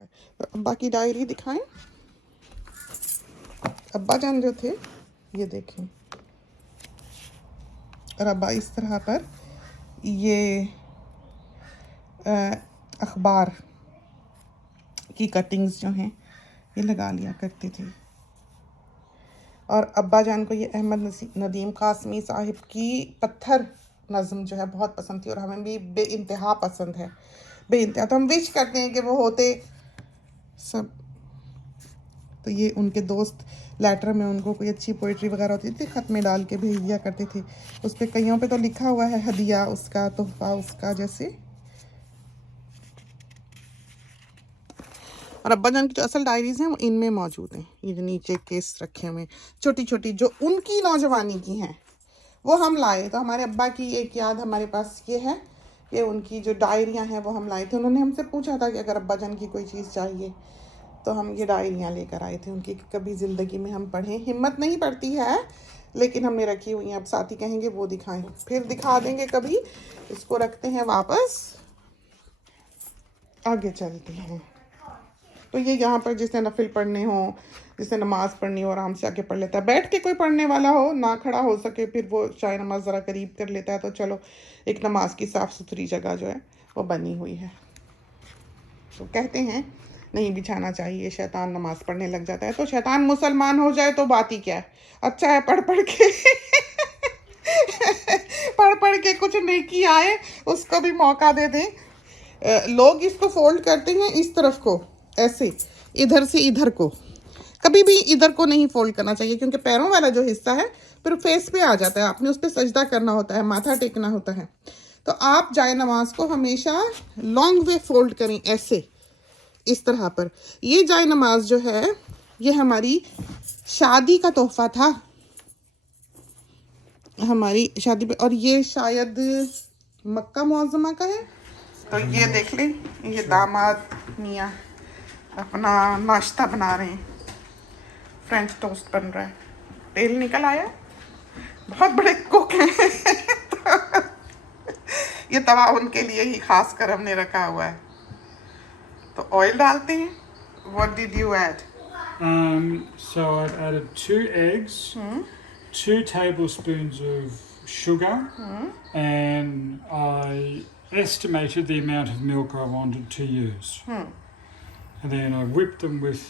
तो अब्बा की डायरी दिखाएं। अब्बा जान जो थे ये देखें, और अब्बा इस तरह पर ये अखबार की कटिंग्स जो हैं ये लगा लिया करते थे। और अब्बा जान को ये अहमद नदीम कासमी साहिब की पत्थर नज़म जो है बहुत पसंद थी, और हमें भी बेइंतहा पसंद है, बेइंतहा। तो हम विश करते हैं कि वो होते सब। तो ये उनके दोस्त लेटर में उनको कोई अच्छी पोइट्री वगैरह होती थी, ख़त में डाल के भेज दिया करते थे। उस पर कईयों पे तो लिखा हुआ है हदिया उसका, तोहफा उसका जैसे। और अब्बा जान की जो असल डायरीज़ हैं वो इनमें मौजूद हैं। ये जो नीचे केस रखे हुए छोटी छोटी जो उनकी नौजवानी की हैं वो हम लाए। तो हमारे अब्बा की एक याद हमारे पास ये है कि उनकी जो डायरियाँ हैं वो हम लाए थे। उन्होंने हमसे पूछा था कि अगर अब्बा जान की कोई चीज़ चाहिए तो हम ये डायरियाँ लेकर आए थे उनकी, कभी ज़िंदगी में हम पढ़ें। हिम्मत नहीं पड़ती है लेकिन हमने रखी हुई हैं। अब साथी कहेंगे वो दिखाएं, फिर दिखा देंगे कभी। इसको रखते हैं वापस, आगे चलते हैं। तो ये यहाँ पर जिसे नफिल पढ़ने हो, जिसे नमाज़ पढ़नी हो, आराम से आके पढ़ लेता है। बैठ के कोई पढ़ने वाला हो, ना खड़ा हो सके, फिर वो चाहे नमाज ज़रा करीब कर लेता है। तो चलो एक नमाज की साफ़ सुथरी जगह जो है वो बनी हुई है। तो कहते हैं नहीं बिछाना चाहिए, शैतान नमाज पढ़ने लग जाता है। तो शैतान मुसलमान हो जाए तो बात ही क्या है, अच्छा है पढ़ पढ़ के पढ़ पढ़ के कुछ नेकी आए, उसको भी मौका दे दें। लोग इसको फोल्ड करते हैं इस तरफ को, ऐसे इधर से इधर को। कभी भी इधर को नहीं फोल्ड करना चाहिए, क्योंकि पैरों वाला जो हिस्सा है फिर फेस पे आ जाता है, आपने उस पर सजदा करना होता है, माथा टेकना होता है। तो आप जाए नमाज को हमेशा लॉन्ग वे फोल्ड करें, ऐसे इस तरह पर। ये जाए नमाज जो है ये हमारी शादी का तोहफा था, हमारी शादी पे। और ये शायद मक्का मुअज़्ज़मा का है। तो ये देख लें, ये दामाद मियाँ अपना नाश्ता बना रहे हैं। फ्रेंच टोस्ट बन रहा है, तेल निकल आया, बहुत बड़े कुक हैं ये तवा उनके लिए ही खास कर हमने रखा हुआ है। तो ऑयल डालते हैं। What did you add? So I've added 2 eggs, 2 tablespoons of sugar, and I estimated the amount of milk I wanted to use. And then I whipped them with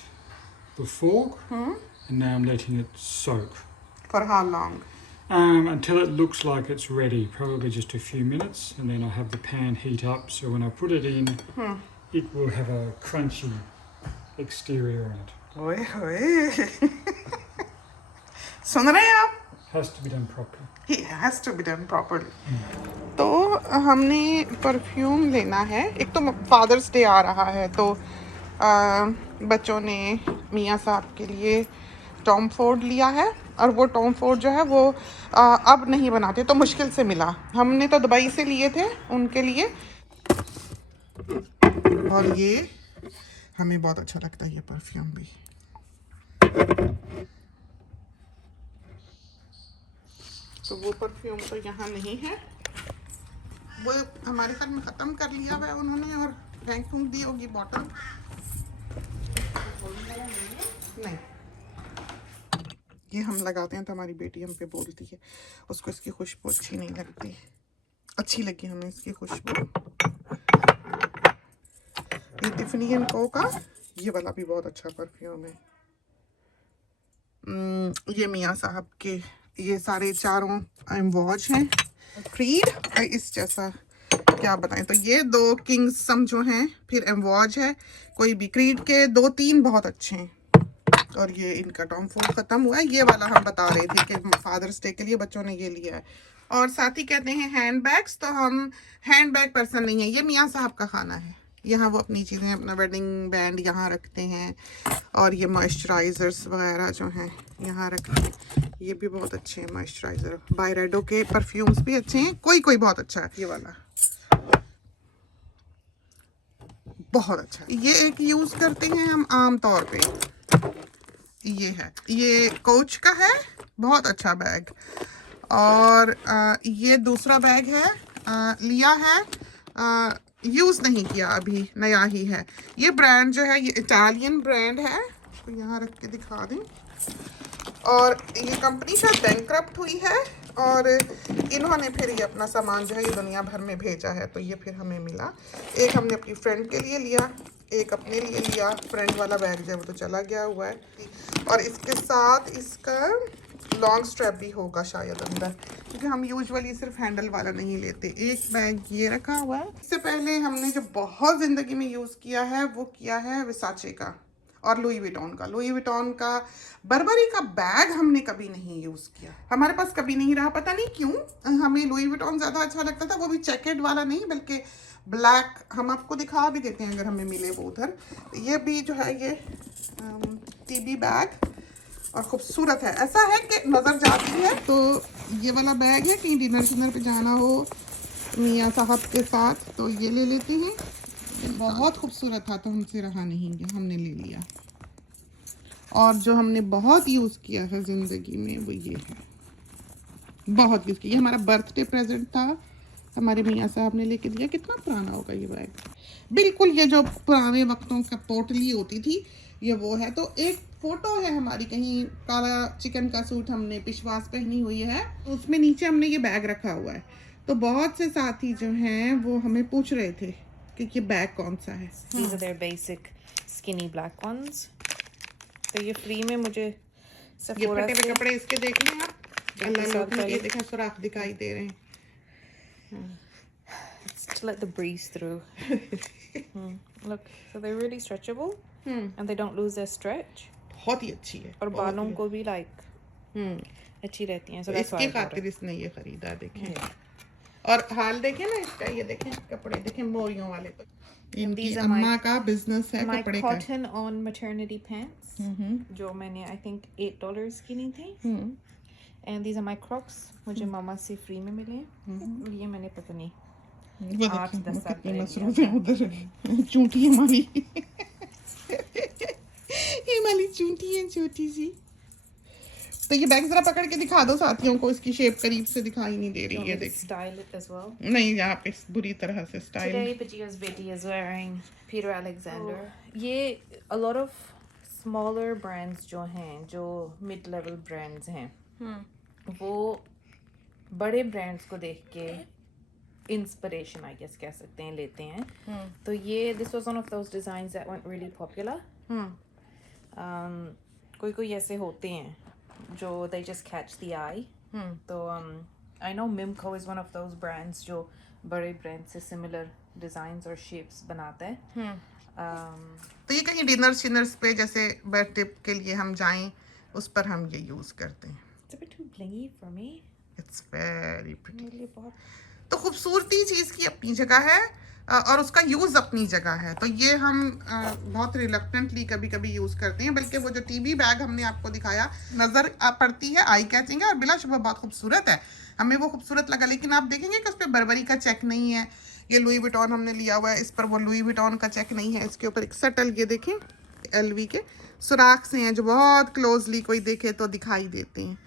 the fork, and now I'm letting it soak. For how long? Until it looks like it's ready, probably just a few minutes, and then I have the pan heat up, so when I put it in, it will have a crunchy exterior on it. ओए होए सुन रहे हैं आप? Has to be done properly. It has to be done properly. तो हमने perfume लेना है। एक तो फादर्स डे आ रहा है, तो बच्चों ने मियाँ साहब के लिए टॉम फोर्ड लिया है, और वो टॉम फोर्ड जो है वो अब नहीं बनाते, तो मुश्किल से मिला। हमने तो दुबई से लिए थे उनके लिए, और ये हमें बहुत अच्छा लगता है ये परफ्यूम भी। तो वो परफ्यूम तो यहाँ नहीं है, वो हमारे घर में ख़त्म कर लिया हुआ है उन्होंने, और फेंक फूंक दी होगी बॉटल। नहीं, ये हम लगाते हैं तो हमारी बेटी हम पे बोलती है, उसको इसकी खुशबू अच्छी नहीं लगती। अच्छी लगी हमें इसकी खुशबू। ये टिफनी एंड को का ये वाला भी बहुत अच्छा परफ्यूम है। ये मियाँ साहब के ये सारे चारों एम्वॉज हैं। क्रीड इस जैसा क्या बताएं, तो ये 2 किंग्स समझो हैं, फिर एम्वॉज है। कोई भी क्रीड के 2-3 बहुत अच्छे हैं, और ये इनका टॉम फोर्ड ख़त्म हुआ है। ये वाला हम बता रहे थे कि फादर्स डे के लिए बच्चों ने ये लिया है। और साथ ही कहते हैं हैंड बैग्स, तो हम हैंड बैग पर्सन नहीं है। ये मियाँ साहब का खाना है, यहाँ वो अपनी चीज़ें, अपना वेडिंग बैंड यहाँ रखते हैं, और ये मॉइस्चराइज़र्स वगैरह जो हैं यहाँ रखते हैं। ये भी बहुत अच्छे हैं मॉइस्चराइज़र, बायरेडो के परफ्यूम्स भी अच्छे हैं, कोई कोई बहुत अच्छा है। ये वाला बहुत अच्छा है। ये एक यूज़ करते हैं हम आम तौर पे, ये है, ये कोच का है, बहुत अच्छा बैग। और ये दूसरा बैग है, लिया है यूज़ नहीं किया अभी, नया ही है। ये ब्रांड जो है ये इटालियन ब्रांड है, तो यहाँ रख के दिखा दें। और ये कंपनी शायद बैंकरप्ट हुई है और इन्होंने फिर ये अपना सामान जो है ये दुनिया भर में भेजा है, तो ये फिर हमें मिला। एक हमने अपनी फ्रेंड के लिए लिया, एक अपने लिए लिया। फ्रेंड वाला बैग जो है वो तो चला गया हुआ है, और इसके साथ इसका लॉन्ग स्ट्रैप भी होगा शायद अंदर, क्योंकि हम यूजुअली सिर्फ हैंडल वाला नहीं लेते। एक बैग ये रखा हुआ है। इससे पहले हमने जो बहुत ज़िंदगी में यूज़ किया है वो किया है विसाचे का और लुई विटॉन का। लुई विटॉन का बर्बरी का बैग हमने कभी नहीं यूज़ किया, हमारे पास कभी नहीं रहा, पता नहीं क्यों। हमें लुई विटॉन ज़्यादा अच्छा लगता था, वो भी चेकेड वाला नहीं बल्कि ब्लैक। हम आपको दिखा भी देते हैं अगर हमें मिले वो उधर। ये भी जो है ये टीबी बैग और खूबसूरत है, ऐसा है कि नज़र जाती है। तो ये वाला बैग है, कहीं डिनर शिनर पे जाना हो मियाँ साहब के साथ तो ये ले लेते हैं। बहुत खूबसूरत था तो हमसे रहा नहीं गया, हमने ले लिया। और जो हमने बहुत यूज़ किया है ज़िंदगी में वो ये है, बहुत यूज़ किया। ये हमारा बर्थडे प्रेजेंट था, हमारे मियाँ साहब ने लेके दिया। कितना पुराना होगा ये बैग, बिल्कुल ये जो पुराने वक्तों का पोटली होती थी ये वो है। तो एक फ़ोटो है हमारी, कहीं काला चिकन का सूट हमने पिशवास पहनी हुई है, उसमें नीचे हमने ये बैग रखा हुआ है। तो बहुत से साथी जो हैं वो हमें पूछ रहे थे कि ये बैग कौन सा है। These are their basic skinny black ones. तो ये फ्री में मुझे ये Sephora फटे हुए से कपड़े इसके देख लें आप, अल्लाह साल लोग पहले। ये देखा सुराख दिखाई दे रहे हैं। to let the breeze through. Look, so they're really stretchable and they don't lose their stretch. बहुत ही अच्छी है और बहुत बालों ही। को भी like अच्छी रहती हैं. So तो that's why इसके I bought खातिर it. इसने ये खरीदा। देखें Yeah. और हाल देखें ना इसका, ये देखें कपड़े देखें मोरियों वाले। तो इनकी these are my- अम्मा का बिजनेस है My कपड़े का। cotton on maternity pants, जो मैंने I think $8 की ली थी. And these are my Crocs, मुझे मामा से फ्री में मिले हैं. ये मैंने पता नहीं वो 8-10 देखें साल कितनी पहले मसरूफ है उधर। चूंटी हमारी हमारी चूंटी है छोटी सी। तो ये बैग जरा पकड़ के दिखा दो साथियों को, इसकी शेप करीब से दिखाई नहीं दे रही है। देख style it as well. नहीं, यहाँ पे बुरी तरह से style. Today, Pajia's Betty is wearing Peter Alexander. ये a lot of smaller brands जो हैं, जो mid-level brands हैं, वो बड़े brands को देख के inspiration, I guess कह सकते हैं, लेते हैं. तो ये this was one of those designs that went really popular. कोई ऐसे होते हैं जो they just catch the eye. तो I know Mimco is one of those brands जो बड़े brands से similar designs और shapes बनाता है. तो ये कहीं डिनर शिनर्स पे जैसे बर्थडे के लिए हम जाएं उस पर हम ये यूज करते हैं। It's a bit too blingy for me. It's very pretty. मेरे लिए बहुत तो खूबसूरती चीज़ की अपनी जगह है और उसका यूज़ अपनी जगह है। तो ये हम बहुत रिलक्टेंटली कभी कभी यूज़ करते हैं, बल्कि वो जो टीबी बैग हमने आपको दिखाया नज़र पड़ती है, आई कैचिंग है और बिलाशुबा बहुत खूबसूरत है, हमें वो खूबसूरत लगा। लेकिन आप देखेंगे कि उस पर बर्बरी का चेक नहीं है। ये लुई विटॉन हमने लिया हुआ है, इस पर वो लुई विटॉन का चेक नहीं है। इसके ऊपर एक सटल ये देखें LV के सुराख से हैं जो बहुत क्लोजली कोई देखे तो दिखाई देते हैं।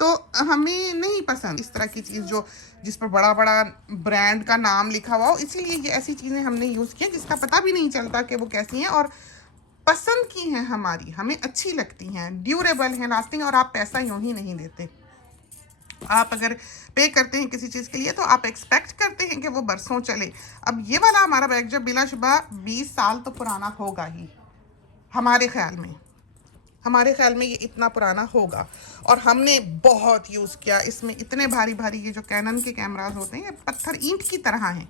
तो हमें नहीं पसंद इस तरह की चीज़ जो जिस पर बड़ा बड़ा ब्रांड का नाम लिखा हुआ हो, इसीलिए ये ऐसी चीज़ें हमने यूज़ की जिसका पता भी नहीं चलता कि वो कैसी हैं और पसंद की हैं हमारी, हमें अच्छी लगती हैं, ड्यूरेबल हैं, लास्टिंग। और आप पैसा यूँ ही नहीं देते, आप अगर पे करते हैं किसी चीज़ के लिए तो आप एक्सपेक्ट करते हैं कि वो बरसों चले। अब ये वाला हमारा बैग जब बिलाशुबा 20 साल तो पुराना होगा ही, हमारे ख्याल में ये इतना पुराना होगा और हमने बहुत यूज़ किया इसमें। इतने भारी भारी ये जो कैनन के कैमरास होते हैं ये पत्थर ईंट की तरह हैं,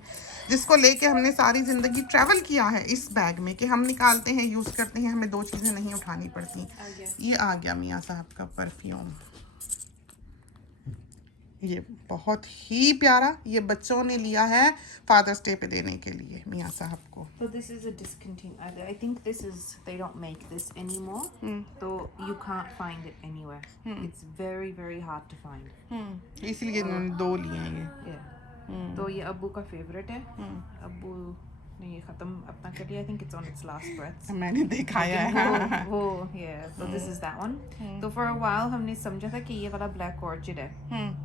जिसको लेके हमने सारी ज़िंदगी ट्रैवल किया है इस बैग में कि हम निकालते हैं, यूज़ करते हैं, हमें 2 चीज़ें नहीं उठानी पड़ती। ये आ गया मियाँ साहब का परफ्यूम, ये बहुत ही प्यारा, ये बच्चों ने लिया है फादर्स डे पे देने के लिए मियाँ साहब को। So this is a discontinued. I think this is they don't make this anymore. So you can't find it anywhere. It's very very hard to find. इसलिए इन्होंने 2 लिए हैं ये। Yeah. तो ये अब्बू का फेवरेट है. अब्बू नहीं, खत्म अपना कर लिया। I think it's on its last breath. मैंने दिखाया है। वो yeah, so this is that one. तो for a while हमने समझा था कि ये वाला ब्लैक ऑर्चिड है,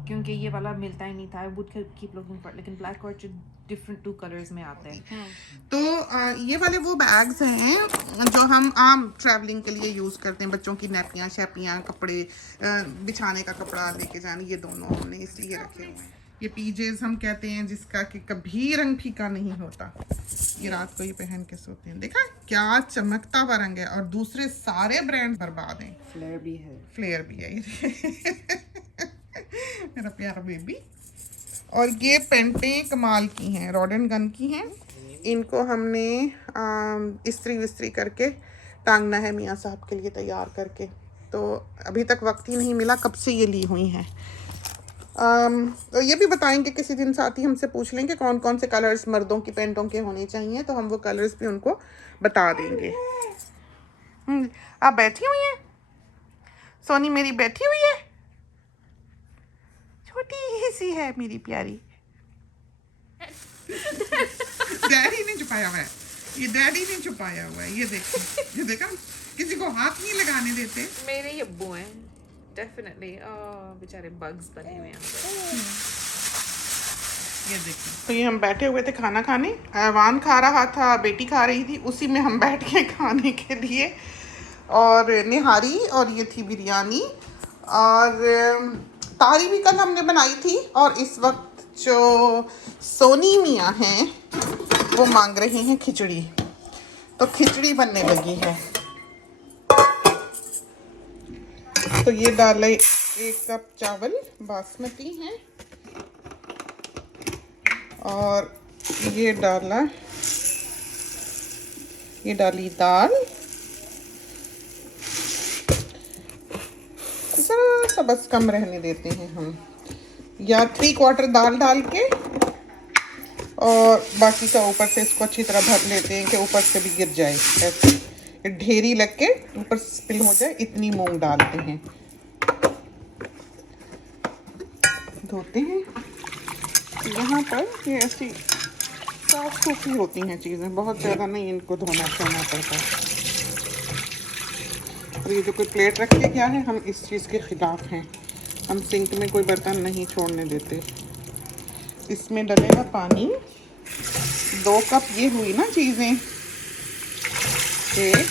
क्योंकि ये वाला मिलता ही नहीं था। I would keep looking for it, लेकिन ब्लैक ऑर्चिड डिफरेंट 2 कलर्स में आते हैं। तो ये वाले वो बैग्स हैं जो हम आम ट्रैवलिंग के लिए यूज़ करते हैं, बच्चों की नैपियाँ शैपियाँ कपड़े बिछाने का कपड़ा लेके जाने, ये दोनों हमने इसलिए रखे हुए हैं। ये पीजेस हम कहते हैं जिसका कि कभी रंग फीका नहीं होता। ये रात को ये पहन के सोते हैं, देखा क्या चमकता हुआ रंग है, और दूसरे सारे ब्रांड बर्बाद हैं। फ्लेयर भी है, फ्लेयर भी है ये मेरा प्यारा बेबी। और ये पेंटें कमाल की हैं, रॉड एंड गन की हैं। इनको हमने इस्त्री विस्त्री करके टांगना है मियाँ साहब के लिए तैयार करके, तो अभी तक वक्त ही नहीं मिला, कब से ये ली हुई हैं। तो ये भी बताएंगे किसी दिन, साथ ही हमसे पूछ लेंगे कौन कौन से कलर्स मर्दों की पेंटों के होने चाहिए, तो हम वो कलर्स भी उनको बता देंगे। आप बैठी हुई हैं सोनी, मेरी बैठी हुई है, छोटी सी है मेरी प्यारी। डैडी ने छुपाया हुआ है, ये डैडी ने छुपाया हुआ है, ये देखो, ये देखा, किसी को हाथ नहीं लगाने देते। मेरे ये अब्बू हैं डेफिनेटली। बेचारे बग्स बने हुए हैं। ये देखो, तो ये हम बैठे हुए थे खाना खाने, ऐवान खा रहा था, बेटी खा रही थी, उसी में हम बैठ के खाने के लिए। और निहारी, और ये थी बिरयानी, और तारी भी कल हमने बनाई थी। और इस वक्त जो सोनी मियाँ हैं वो मांग रही हैं खिचड़ी, तो खिचड़ी बनने लगी है। तो ये डाले 1 कप चावल बासमती हैं, और ये डाली दाल, जरा सा बस कम रहने देते हैं हम, या 3/4 दाल डाल के, और बाकी का ऊपर से इसको अच्छी तरह भर लेते हैं कि ऊपर से भी गिर जाए, ऐसे ढेरी लग के ऊपर स्पिल हो जाए, इतनी मूंग डालते हैं। धोते हैं यहाँ पर, ये ऐसी साफ सुथरी होती हैं चीज़ें, बहुत ज़्यादा नहीं इनको धोना छोड़ना पड़ता। और ये जो कोई प्लेट रख के क्या है, हम इस चीज़ के ख़िलाफ़ हैं, हम सिंक में कोई बर्तन नहीं छोड़ने देते। इसमें डलेगा पानी, 2 कप ये हुई ना चीज़ें, 1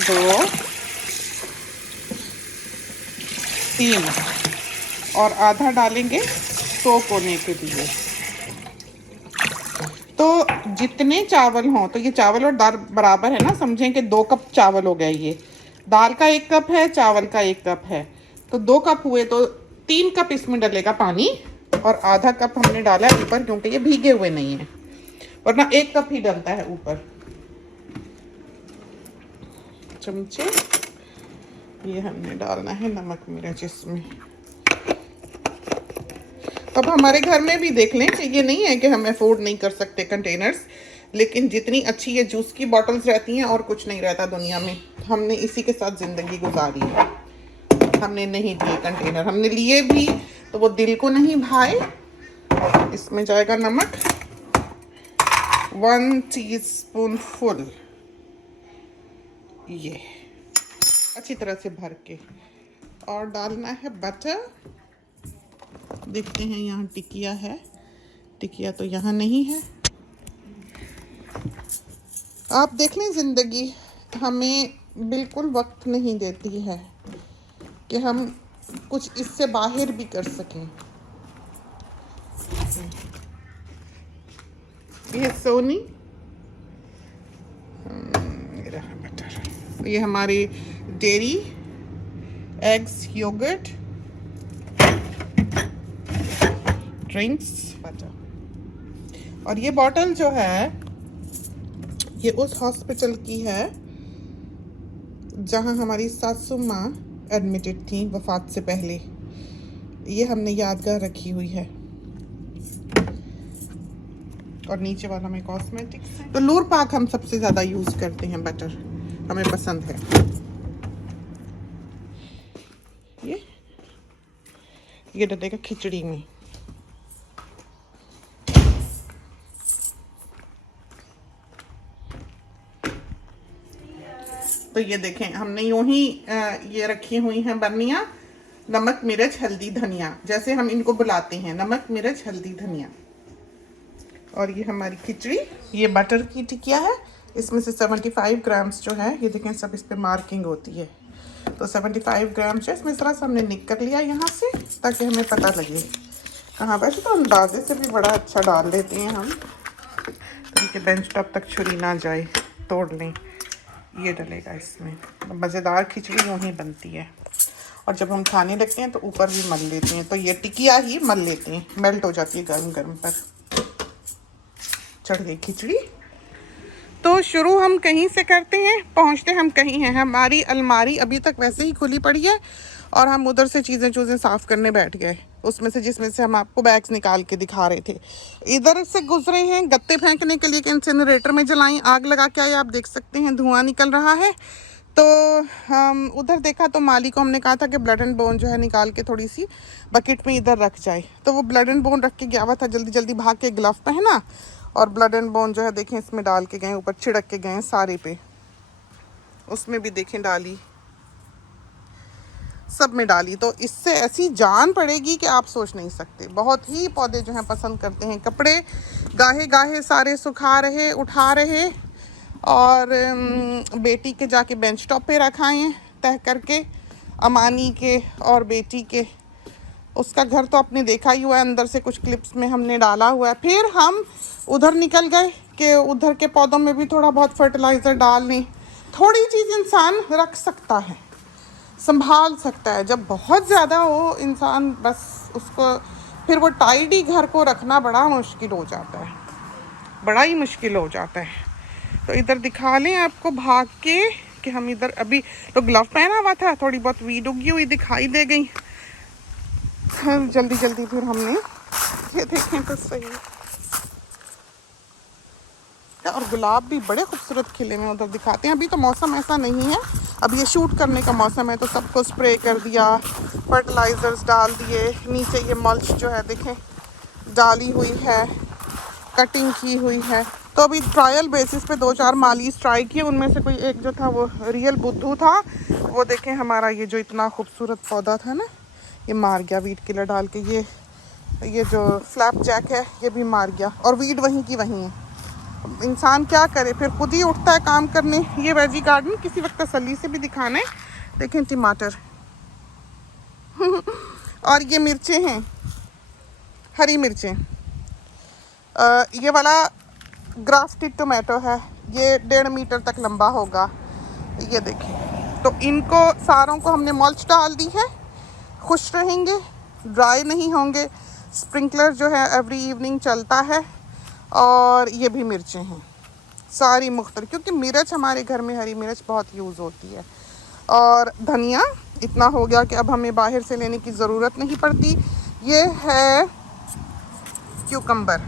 2 3, और आधा डालेंगे सोप होने के लिए। तो जितने चावल हों, तो ये चावल और दाल बराबर है ना, समझें कि 2 कप चावल हो गया, ये दाल का 1 कप है, चावल का 1 कप है, तो 2 कप हुए, तो 3 कप इसमें डलेगा पानी, और आधा कप हमने डाला है ऊपर, क्योंकि ये भीगे हुए नहीं है, वरना 1 कप ही डलता है ऊपर। चमचे ये हमने डालना है नमक मिर्च इसमें। अब हमारे घर में भी देख लें कि ये नहीं है कि हम अफोर्ड नहीं कर सकते कंटेनर्स, लेकिन जितनी अच्छी ये जूस की बॉटल्स रहती हैं और कुछ नहीं रहता दुनिया में, हमने इसी के साथ ज़िंदगी गुजारी है। हमने नहीं लिए कंटेनर, हमने लिए भी तो वो दिल को नहीं भाए। इसमें जाएगा नमक 1 टीस्पून फुल, ये अच्छी तरह से भर के, और डालना है बटर। देखते हैं यहाँ टिकिया है, टिकिया तो यहाँ नहीं है। आप देख लें, ज़िंदगी हमें बिल्कुल वक्त नहीं देती है कि हम कुछ इससे बाहर भी कर सकें। ये सोनी, ये रहा बटर, ये हमारी dairy eggs yoghurt drinks butter. और ये बॉटल जो है ये उस हॉस्पिटल की है जहां हमारी सासू माँ एडमिटेड थी वफात से पहले, ये हमने यादगार रखी हुई है। और नीचे वाला में कॉस्मेटिक्स है। तो लूर पाक हम सबसे ज़्यादा यूज़ करते हैं, बटर हमें पसंद है। ये डलेगा खिचड़ी में। तो ये देखें हमने यूं ही ये रखी हुई हैं बर्नियाँ, नमक मिर्च हल्दी धनिया, जैसे हम इनको बुलाते हैं, नमक मिर्च हल्दी धनिया। और ये हमारी खिचड़ी, ये बटर की टिकिया है, इसमें से 75 ग्राम्स जो है ये देखें सब इस पे मार्किंग होती है। तो 75 ग्राम जो इसमें थोड़ा सा हमने निक कर लिया यहाँ से, ताकि हमें पता लगे कहाँ। वैसे तो अंदाजे से भी बड़ा अच्छा डाल लेते हैं हम, तो बेंच टॉप तक छुरी ना जाए, तोड़ लें। ये डलेगा इसमें, मज़ेदार खिचड़ी यूँ ही बनती है। और जब हम खाने लगते हैं तो ऊपर भी मल लेते हैं, तो ये टिकिया ही मल लेते हैं, मेल्ट हो जाती है गर्म गर्म पर। चढ़ गई खिचड़ी। तो शुरू हम कहीं से करते हैं, पहुंचते हम कहीं हैं। हमारी अलमारी अभी तक वैसे ही खुली पड़ी है और हम उधर से चीज़ें साफ़ करने बैठ गए, उसमें से जिसमें से हम आपको बैग्स निकाल के दिखा रहे थे। इधर से गुजरे हैं गत्ते फेंकने के लिए कि इंसिनरेटर में जलाएं, आग लगा के आए, आप देख सकते हैं धुआं निकल रहा है। तो हम उधर देखा तो माली को हमने कहा था कि ब्लड एंड बोन जो है निकाल के थोड़ी सी बकेट में इधर रख जाए, तो वो ब्लड एंड बोन रख के गया हुआ था, जल्दी जल्दी भाग के ग्लव पहना और ब्लड एंड बोन जो है देखें इसमें डाल के गए, ऊपर छिड़क के गए सारे पे, उसमें भी देखें डाली, सब में डाली। तो इससे ऐसी जान पड़ेगी कि आप सोच नहीं सकते। बहुत ही पौधे जो हैं पसंद करते हैं। कपड़े गाहे गाहे सारे सुखा रहे, उठा रहे, और बेटी के जाके बेंच टॉप पे रखाएं तह करके, अमानी के और बेटी के। उसका घर तो आपने देखा ही हुआ है, अंदर से कुछ क्लिप्स में हमने डाला हुआ है। फिर हम उधर निकल गए कि उधर के पौधों में भी थोड़ा बहुत फर्टिलाइज़र डाल लें। थोड़ी चीज़ इंसान रख सकता है, संभाल सकता है। जब बहुत ज़्यादा हो इंसान बस उसको, फिर वो टाइडी घर को रखना बड़ा मुश्किल हो जाता है, बड़ा ही मुश्किल हो जाता है। तो इधर दिखा लें आपको भाग के कि हम इधर, अभी तो ग्लव पहना हुआ था, थोड़ी बहुत वीड उगी हुई दिखाई दे गई। जल्दी जल्दी फिर हमने ये देखें तो सही, और गुलाब भी बड़े खूबसूरत खिले हुए उधर दिखाते हैं। अभी तो मौसम ऐसा नहीं है, अब ये शूट करने का मौसम है, तो सबको स्प्रे कर दिया, फर्टिलाइजर्स डाल दिए। नीचे ये मल्च जो है देखें डाली हुई है, कटिंग की हुई है। तो अभी ट्रायल बेसिस पे 2-4 मालीज ट्राई किए, उनमें से कोई एक जो था वो रियल बुद्धू था। वो देखें हमारा ये जो इतना खूबसूरत पौधा था ना, ये मार गया वीड किलर डाल के। ये जो फ्लैप जैक है ये भी मार गया, और वीड वहीं की वहीं है। इंसान क्या करे, फिर खुद ही उठता है काम करने। ये वेजी गार्डन किसी वक्त तसल्ली से भी दिखाना है। देखें टमाटर और ये मिर्चें हैं, हरी मिर्चें। ये वाला ग्राफ्टेड टोमेटो है, ये 1.5 मीटर तक लंबा होगा। ये देखें, तो इनको सारों को हमने मल्च डाल दी है, खुश रहेंगे, ड्राई नहीं होंगे। स्प्रिंकलर जो है एवरी इवनिंग चलता है। और ये भी मिर्चें हैं सारी मुख्तलिफ, क्योंकि मिर्च हमारे घर में हरी मिर्च बहुत यूज़ होती है। और धनिया इतना हो गया कि अब हमें बाहर से लेने की ज़रूरत नहीं पड़ती। ये है क्यूकम्बर,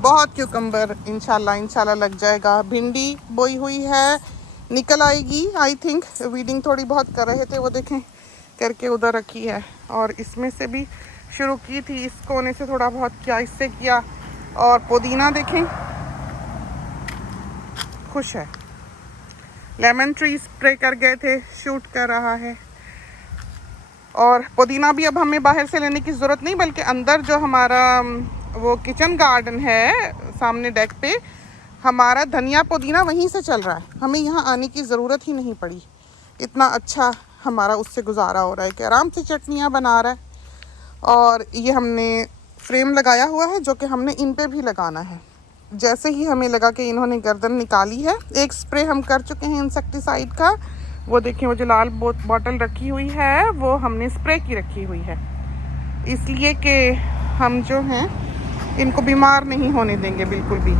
बहुत क्यूकम्बर इंशाल्लाह लग जाएगा। भिंडी बोई हुई है, निकल आएगी आई थिंक। वीडिंग थोड़ी बहुत कर रहे थे, वो देखें करके उधर रखी है। और इसमें से भी शुरू की थी, इस कोने से थोड़ा बहुत किया, इससे किया। और पुदीना देखें खुश है। लेमन ट्री स्प्रे कर गए थे, शूट कर रहा है। और पुदीना भी अब हमें बाहर से लेने की ज़रूरत नहीं, बल्कि अंदर जो हमारा वो किचन गार्डन है सामने डेक पे, हमारा धनिया पुदीना वहीं से चल रहा है। हमें यहाँ आने की ज़रूरत ही नहीं पड़ी। इतना अच्छा हमारा उससे गुजारा हो रहा है कि आराम से चटनियाँ बना रहा है। और ये हमने फ्रेम लगाया हुआ है जो कि हमने इन पे भी लगाना है। जैसे ही हमें लगा कि इन्होंने गर्दन निकाली है, एक स्प्रे हम कर चुके हैं इंसेक्टिसाइड का। वो देखें, वो जो लाल बॉटल रखी हुई है वो हमने स्प्रे की रखी हुई है, इसलिए कि हम जो हैं इनको बीमार नहीं होने देंगे बिल्कुल भी।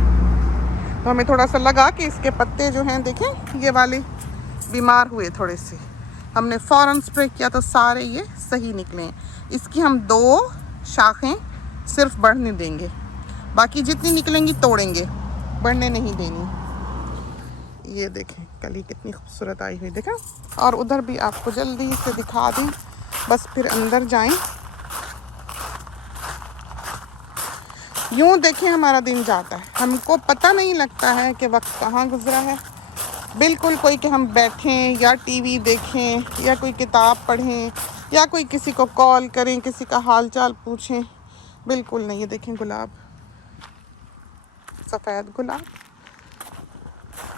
तो हमें थोड़ा सा लगा कि इसके पत्ते जो हैं देखें ये वाले बीमार हुए थोड़े से, हमने फ़ौरन स्प्रे किया तो सारे ये सही निकले। इसकी हम 2 शाखें सिर्फ बढ़ने देंगे, बाकी जितनी निकलेंगी तोड़ेंगे, बढ़ने नहीं देनी। ये देखें कली कितनी खूबसूरत आई हुई, देखा। और उधर भी आपको जल्दी से दिखा दें, बस फिर अंदर जाएं। यूँ देखें हमारा दिन जाता है, हमको पता नहीं लगता है कि वक्त कहाँ गुजरा है। बिल्कुल कोई कि हम बैठें या टीवी देखें या कोई किताब पढ़ें या कोई किसी को कॉल करें, किसी का हाल चाल पूछें, बिल्कुल नहीं। ये देखें गुलाब, सफ़ेद गुलाब,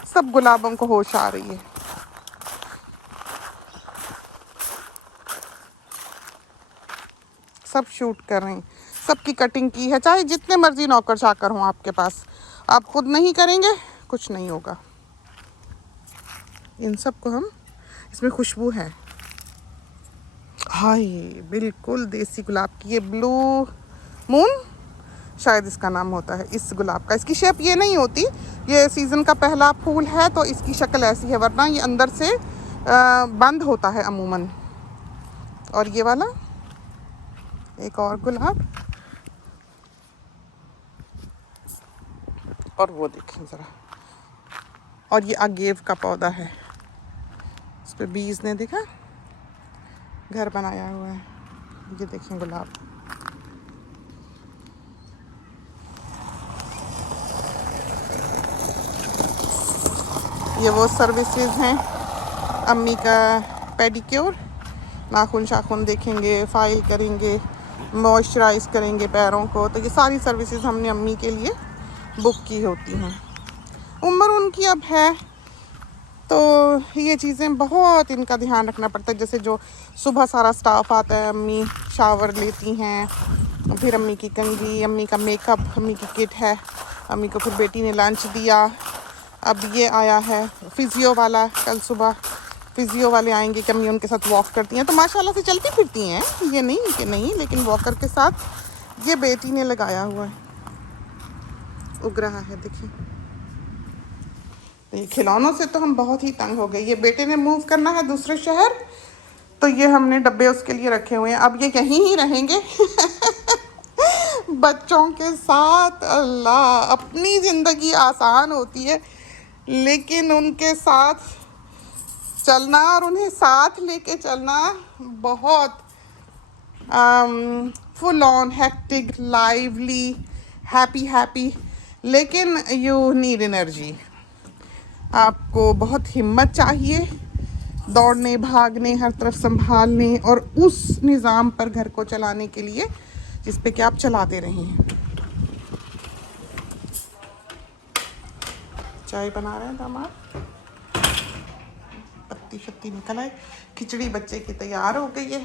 सब गुलाबों को होश आ रही है। सब शूट कर रहे हैं, सबकी कटिंग की है, चाहे जितने मर्जी नौकर चाकर हों आपके पास, आप खुद नहीं करेंगे कुछ नहीं होगा। इन सब को हम, इसमें खुशबू है, हाय बिल्कुल देसी गुलाब की। ये ब्लू मून शायद इसका नाम होता है इस गुलाब का। इसकी शेप ये नहीं होती, ये सीज़न का पहला फूल है तो इसकी शक्ल ऐसी है, वरना ये अंदर से बंद होता है अमूमन। और ये वाला एक और गुलाब, और वो देखें ज़रा, और ये अगेव का पौधा है, इस पे बीज ने देखा घर बनाया हुआ है। ये देखें गुलाब, ये वो सर्विसेज हैं अम्मी का, पेडिक्योर, नाखून शाखून देखेंगे, फाइल करेंगे, मॉइस्चराइज करेंगे पैरों को, तो ये सारी सर्विसेज हमने अम्मी के लिए बुक की होती हैं। उम्र उनकी अब है तो ये चीज़ें बहुत इनका ध्यान रखना पड़ता है। जैसे जो सुबह सारा स्टाफ आता है, अम्मी शावर लेती हैं, फिर अम्मी की कंघी, अम्मी का मेकअप, अम्मी की किट है, अम्मी को फिर बेटी ने लंच दिया। अब ये आया है फिजियो वाला, कल सुबह फिजियो वाले आएंगे कि अम्मी उनके साथ वॉक करती हैं, तो माशाल्लाह से चलती फिरती हैं, ये नहीं कि नहीं, लेकिन वॉकर के साथ ये बेटी ने लगाया हुआ है, उग रहा है देखिए। तो ये खिलौनों से तो हम बहुत ही तंग हो गए। ये बेटे ने मूव करना है दूसरे शहर, तो ये हमने डब्बे उसके लिए रखे हुए हैं, अब ये यहीं ही रहेंगे बच्चों के साथ। अल्लाह, अपनी ज़िंदगी आसान होती है, लेकिन उनके साथ चलना और उन्हें साथ लेके चलना बहुत full on, hectic, lively, happy, लेकिन यू नीड एनर्जी। आपको बहुत हिम्मत चाहिए दौड़ने, भागने, हर तरफ संभालने और उस निज़ाम पर घर को चलाने के लिए जिस पे कि आप चलाते रहें। चाय बना रहे हैं दामाद, पत्ती शत्ती निकल आए, खिचड़ी बच्चे की तैयार हो गई है,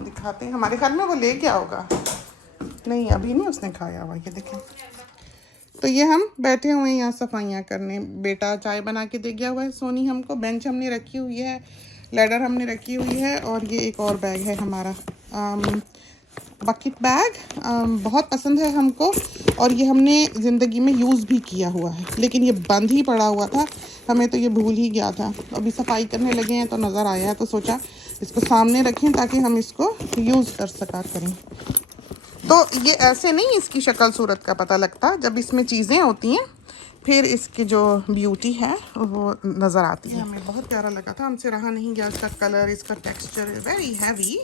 दिखाते हैं। हमारे घर में वो ले गया होगा, नहीं अभी नहीं उसने खाया हुआ, ये देखें। तो ये हम बैठे हुए हैं यहाँ सफाइयाँ करने, बेटा चाय बना के दे गया हुआ है सोनी हमको, बेंच हमने रखी हुई है, लैडर हमने रखी हुई है, और ये एक और बैग है हमारा, बकेट बैग, बहुत पसंद है हमको, और ये हमने ज़िंदगी में यूज़ भी किया हुआ है, लेकिन ये बंद ही पड़ा हुआ था, हमें तो ये भूल ही गया था। अभी सफाई करने लगे हैं तो नज़र आया है, तो सोचा इसको सामने रखें ताकि हम इसको यूज़ कर सका करें। तो ये ऐसे नहीं इसकी शक्ल सूरत का पता लगता, जब इसमें चीज़ें होती हैं फिर इसकी जो ब्यूटी है वो नज़र आती है। हमें बहुत प्यारा लगा था, हमसे रहा नहीं गया, इसका कलर, इसका टेक्सचर वेरी हैवी।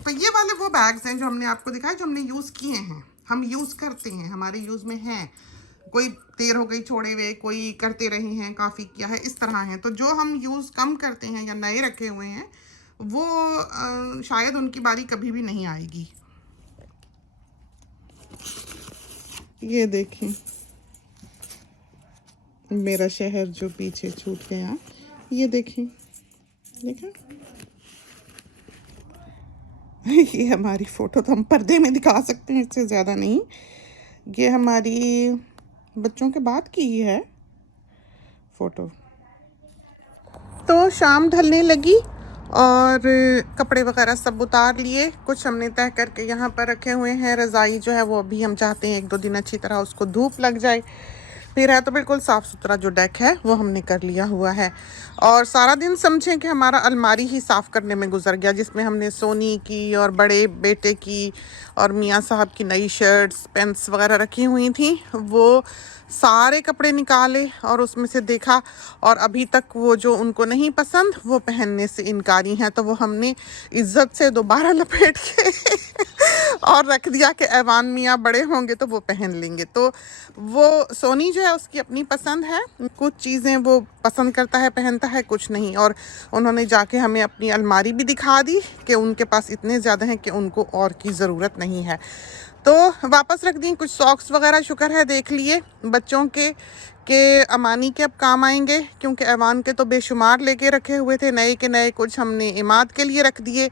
तो ये वाले वो बैग्स हैं जो हमने आपको दिखाए, जो हमने यूज़ किए हैं, हम यूज़ करते हैं, हमारे यूज़ में हैं। कोई देर हो गई छोड़े हुए, कोई करते रहे हैं, काफ़ी किया है, इस तरह हैं। तो जो हम यूज़ कम करते हैं या नए रखे हुए हैं, वो शायद उनकी बारी कभी भी नहीं आएगी। ये देखें मेरा शहर जो पीछे छूट गया, ये देखें, देखा ये हमारी फ़ोटो तो हम पर्दे में दिखा सकते हैं, इससे ज़्यादा नहीं। ये हमारी बच्चों के बाद की ही है फ़ोटो। तो शाम ढलने लगी और कपड़े वगैरह सब उतार लिए, कुछ हमने तय करके यहाँ पर रखे हुए हैं। रज़ाई जो है वो अभी हम चाहते हैं 1-2 दिन अच्छी तरह उसको धूप लग जाए, फिर है तो बिल्कुल साफ़ सुथरा जो डेक है वो हमने कर लिया हुआ है। और सारा दिन समझें कि हमारा अलमारी ही साफ़ करने में गुजर गया, जिसमें हमने सोनी की और बड़े बेटे की और मियाँ साहब की नई शर्ट्स, पेंट्स वगैरह रखी हुई थी, वो सारे कपड़े निकाले और उसमें से देखा, और अभी तक वो जो उनको नहीं पसंद वो पहनने से इनकारी हैं, तो वो हमने इज़्ज़त से दोबारा लपेट के और रख दिया कि ऐवान मियाँ बड़े होंगे तो वो पहन लेंगे। तो वो सोनी जो है उसकी अपनी पसंद है, कुछ चीज़ें वो पसंद करता है पहनता है, कुछ नहीं। और उन्होंने जाके हमें अपनी अलमारी भी दिखा दी कि उनके पास इतने ज़्यादा हैं कि उनको और की ज़रूरत नहीं है। तो वापस रख दी। कुछ सॉक्स वगैरह शुक्र है देख लिए बच्चों के अमानी के अब काम आएंगे, क्योंकि ऐवान के तो बेशुमार लेके रखे हुए थे नए के नए। कुछ हमने इमाद के लिए रख दिए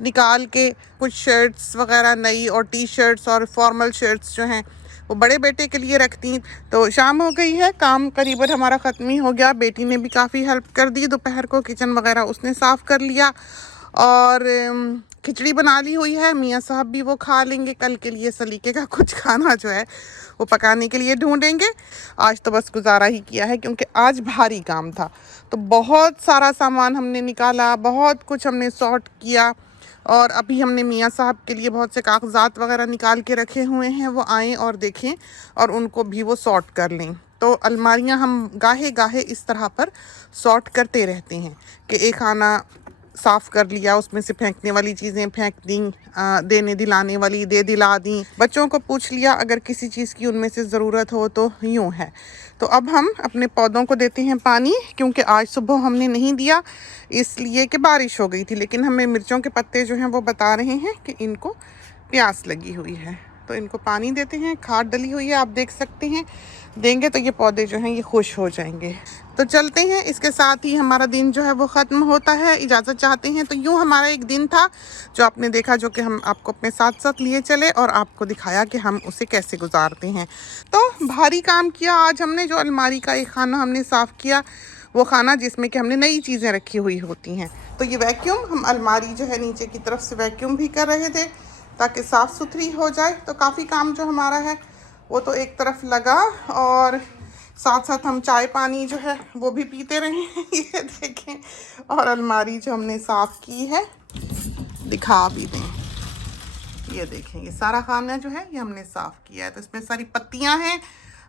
निकाल के, कुछ शर्ट्स वगैरह नई और टी शर्ट्स और फॉर्मल शर्ट्स जो हैं वो बड़े बेटे के लिए रखती। तो शाम हो गई है, काम करीबन हमारा ख़त्म ही हो गया। बेटी ने भी काफ़ी हेल्प कर दी दोपहर को, किचन वगैरह उसने साफ़ कर लिया और खिचड़ी बना ली हुई है। मियाँ साहब भी वो खा लेंगे। कल के लिए सलीके का कुछ खाना जो है वो पकाने के लिए ढूंढेंगे। आज तो बस गुजारा ही किया है क्योंकि आज भारी काम था। तो बहुत सारा सामान हमने निकाला, बहुत कुछ हमने सॉर्ट किया और अभी हमने मियाँ साहब के लिए बहुत से कागजात वगैरह निकाल के रखे हुए हैं। वो आएँ और देखें और उनको भी वो सॉर्ट कर लें। तो अलमारियाँ हम गाहे गाहे इस तरह पर सॉर्ट करते रहते हैं कि एक खाना साफ़ कर लिया, उसमें से फेंकने वाली चीज़ें फेंक दी, देने दिलाने वाली दे दिला दी, बच्चों को पूछ लिया अगर किसी चीज़ की उनमें से ज़रूरत हो तो यूँ है। तो अब हम अपने पौधों को देते हैं पानी, क्योंकि आज सुबह हमने नहीं दिया इसलिए कि बारिश हो गई थी। लेकिन हमें मिर्चों के पत्ते जो हैं वो बता रहे हैं कि इनको प्यास लगी हुई है, तो इनको पानी देते हैं। खाद डली हुई है, आप देख सकते हैं, देंगे तो ये पौधे जो हैं ये खुश हो जाएंगे। तो चलते हैं, इसके साथ ही हमारा दिन जो है वो ख़त्म होता है, इजाज़त चाहते हैं। तो यूँ हमारा एक दिन था जो आपने देखा, जो कि हम आपको अपने साथ साथ लिए चले और आपको दिखाया कि हम उसे कैसे गुजारते हैं। तो भारी काम किया आज हमने। जो अलमारी का एक खाना हमने साफ़ किया, वो खाना जिसमें कि हमने नई चीज़ें रखी हुई होती हैं। तो ये वैक्यूम, हम अलमारी जो है नीचे की तरफ से वैक्यूम भी कर रहे थे ताकि साफ़ सुथरी हो जाए। तो काफ़ी काम जो हमारा है वो तो एक तरफ लगा और साथ साथ हम चाय पानी जो है वो भी पीते रहे। ये देखें, और अलमारी जो हमने साफ़ की है दिखा भी दें। ये देखें, ये सारा खाना जो है ये हमने साफ़ किया है। तो इसमें सारी पत्तियां हैं।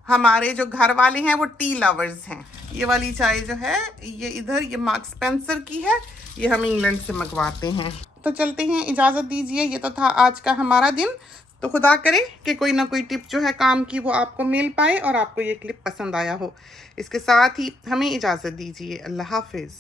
हमारे जो घर वाले हैं वो टी लवर्स हैं। ये वाली चाय जो है ये इधर ये मार्क्स स्पेंसर की है, ये हम इंग्लैंड से मंगवाते हैं। तो चलते हैं, इजाज़त दीजिए। ये तो था आज का हमारा दिन। तो खुदा करे कि कोई ना कोई टिप जो है काम की वो आपको मिल पाए और आपको ये क्लिप पसंद आया हो। इसके साथ ही हमें इजाज़त दीजिए। अल्लाह हाफिज़।